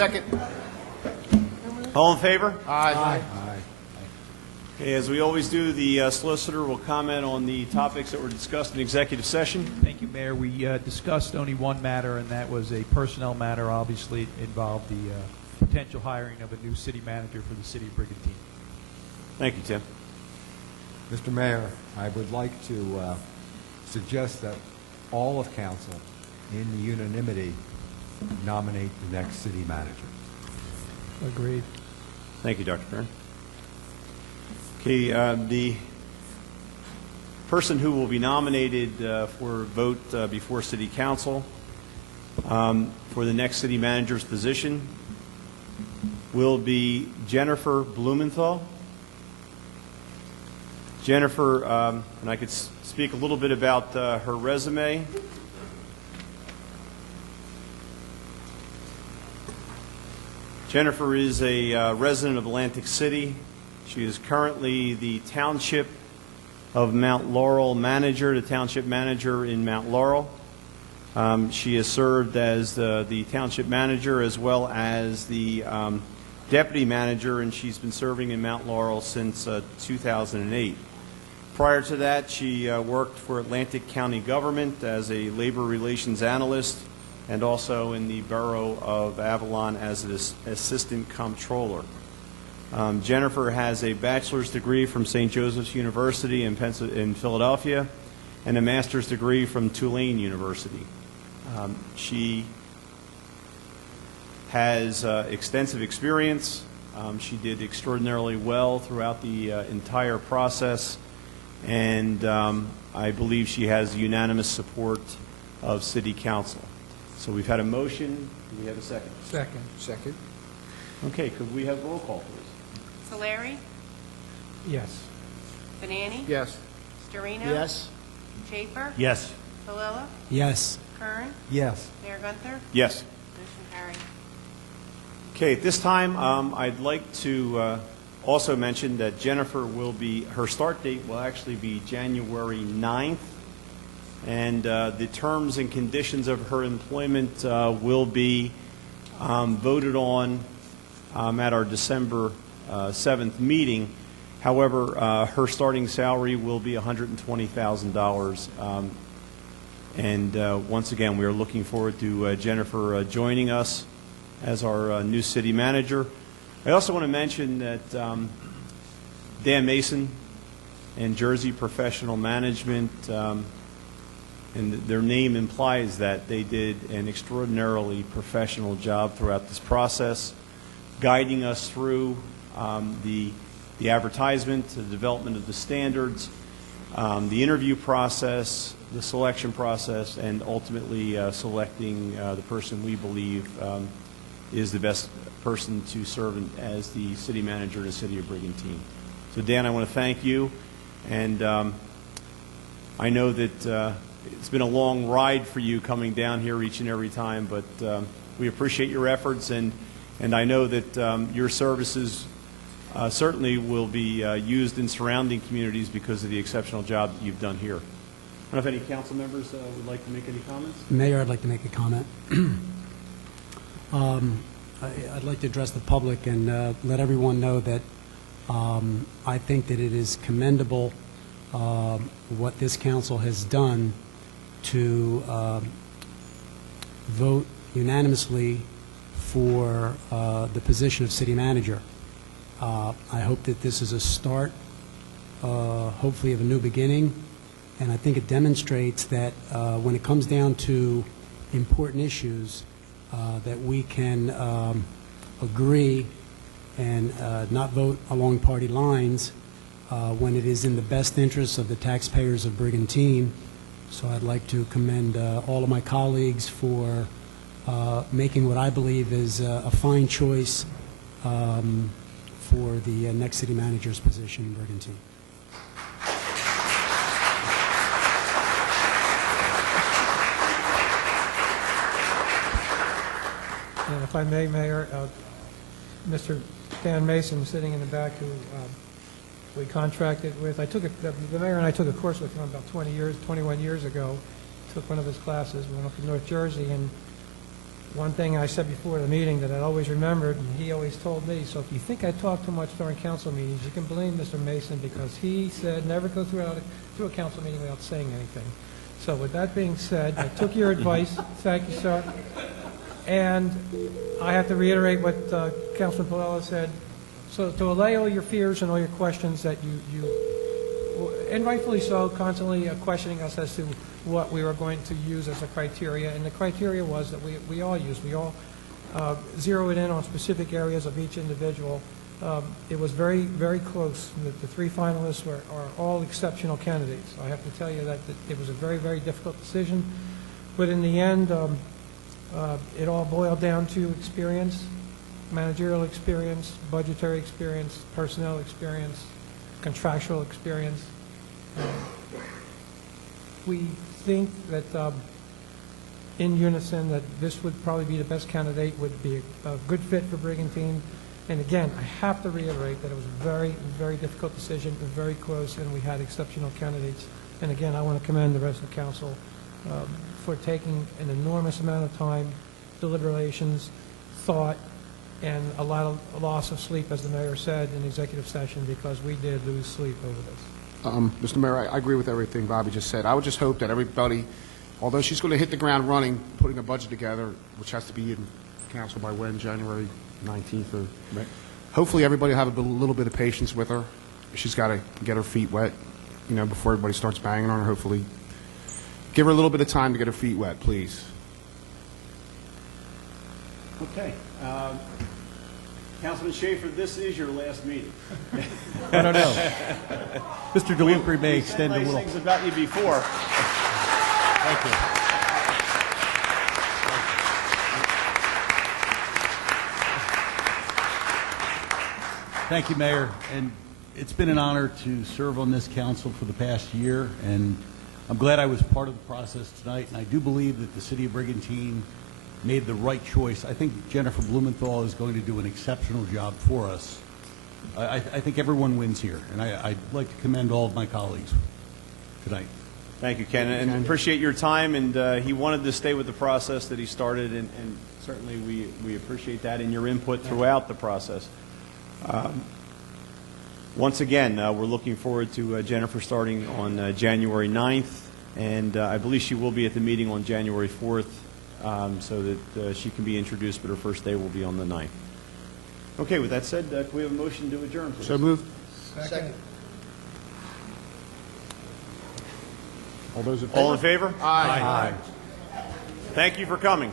Second. All in favor? Aye. Okay, as we always do, the solicitor will comment on the topics that were discussed in executive session. Thank you, Mayor. We discussed only one matter, and that was a personnel matter. Obviously, it involved the potential hiring of a new city manager for the city of Brigantine. Thank you, Tim. Mr. Mayor, I would like to suggest that all of council, in unanimity, nominate the next city manager. Agreed. Thank you, Dr. Kern. Okay, the person who will be nominated for a vote before City Council for the next city manager's position will be Jennifer Blumenthal. Jennifer, and I could speak a little bit about her resume. Jennifer is a resident of Atlantic City. She is currently the Township of Mount Laurel manager, the Township manager in Mount Laurel. She has served as the Township manager as well as the Deputy manager, and she's been serving in Mount Laurel since 2008. Prior to that, she worked for Atlantic County government as a labor relations analyst and also in the borough of Avalon as an assistant comptroller. Jennifer has a bachelor's degree from St. Joseph's University in Philadelphia and a master's degree from Tulane University. She has extensive experience. She did extraordinarily well throughout the entire process, and I believe she has unanimous support of City Council. So we've had a motion. Do we have a second? Second. Second. Okay, could we have roll call, please? Solari? Yes. Benani? Yes. Storino? Yes. Schaefer? Yes. Palilla? Yes. Kern? Yes. Mayor Gunther? Yes. Motion carried. Okay, at this time, I'd like to also mention that Jennifer will be, her start date will actually be January 9th, and the terms and conditions of her employment will be voted on at our December 7th meeting. However, her starting salary will be $120,000. And once again, we are looking forward to Jennifer joining us as our new city manager. I also want to mention that Dan Mason and Jersey Professional Management, and their name implies that they did an extraordinarily professional job throughout this process, guiding us through the advertisement, the development of the standards, the interview process, the selection process, and ultimately selecting the person we believe is the best person to serve as the city manager of the city of Brigantine. So Dan, I want to thank you, and I know that it's been a long ride for you coming down here each and every time, but we appreciate your efforts, and I know that your services certainly will be used in surrounding communities because of the exceptional job that you've done here. I don't know if any council members would like to make any comments. Mayor, I'd like to make a comment. I'd like to address the public and let everyone know that I think that it is commendable what this council has done to vote unanimously for the position of city manager. I hope that this is a start, hopefully, of a new beginning, and I think it demonstrates that when it comes down to important issues, that we can agree and not vote along party lines when it is in the best interest of the taxpayers of Brigantine. So I'd like to commend all of my colleagues for making what I believe is a fine choice for the next city manager's position in Brigantine. And if I may, Mayor, Mr. Dan Mason, sitting in the back, who we contracted with. The mayor and I took a course with him about 21 years ago. Took one of his classes. We went up to North Jersey, and one thing I said before the meeting that I always remembered, and he always told me, so if you think I talk too much during council meetings, you can blame Mr. Mason, because he said never go through a council meeting without saying anything. So with that being said, I took your advice. Thank you, sir. And I have to reiterate what Councilman Palella said. So to allay all your fears and all your questions that you and rightfully so, constantly questioning us as to what we were going to use as a criteria. And the criteria was that we all zeroed in on specific areas of each individual. It was very, very close. The three finalists are all exceptional candidates. I have to tell you that it was a very, very difficult decision. But in the end, it all boiled down to experience, managerial experience, budgetary experience, personnel experience, contractual experience. We think that in unison that this would probably be the best candidate, would be a good fit for Brigantine. And again, I have to reiterate that it was a very, very difficult decision, very close, and we had exceptional candidates. And again, I want to commend the rest of the council for taking an enormous amount of time, deliberations, thought, and a lot of loss of sleep, as the mayor said, in executive session, because we did lose sleep over this. Mr. Mayor, I agree with everything Bobby just said. I would just hope that everybody, although she's going to hit the ground running, putting a budget together, which has to be in council by when, January 19th? Or, right. Hopefully everybody will have a little bit of patience with her. She's got to get her feet wet, before everybody starts banging on her. Hopefully give her a little bit of time to get her feet wet, please. Okay. Councilman Schaefer, this is your last meeting. I don't know. Mr. DeLucre may extend a Nice little. things about you before. Thank you. Thank you, Mayor. And it's been an honor to serve on this council for the past year, and I'm glad I was part of the process tonight. And I do believe that the city of Brigantine made the right choice. I think Jennifer Blumenthal is going to do an exceptional job for us. I think everyone wins here, and I'd like to commend all of my colleagues tonight. Thank you, Ken, and appreciate your time. And he wanted to stay with the process that he started, and certainly we appreciate that and your input throughout the process. Once again, we're looking forward to Jennifer starting on January 9th, and I believe she will be at the meeting on January 4th. So that she can be introduced, but her first day will be on the 9th. Okay, with that said, can we have a motion to adjourn, please? So moved. Second. All those in favor? All in favor? Aye. Thank you for coming.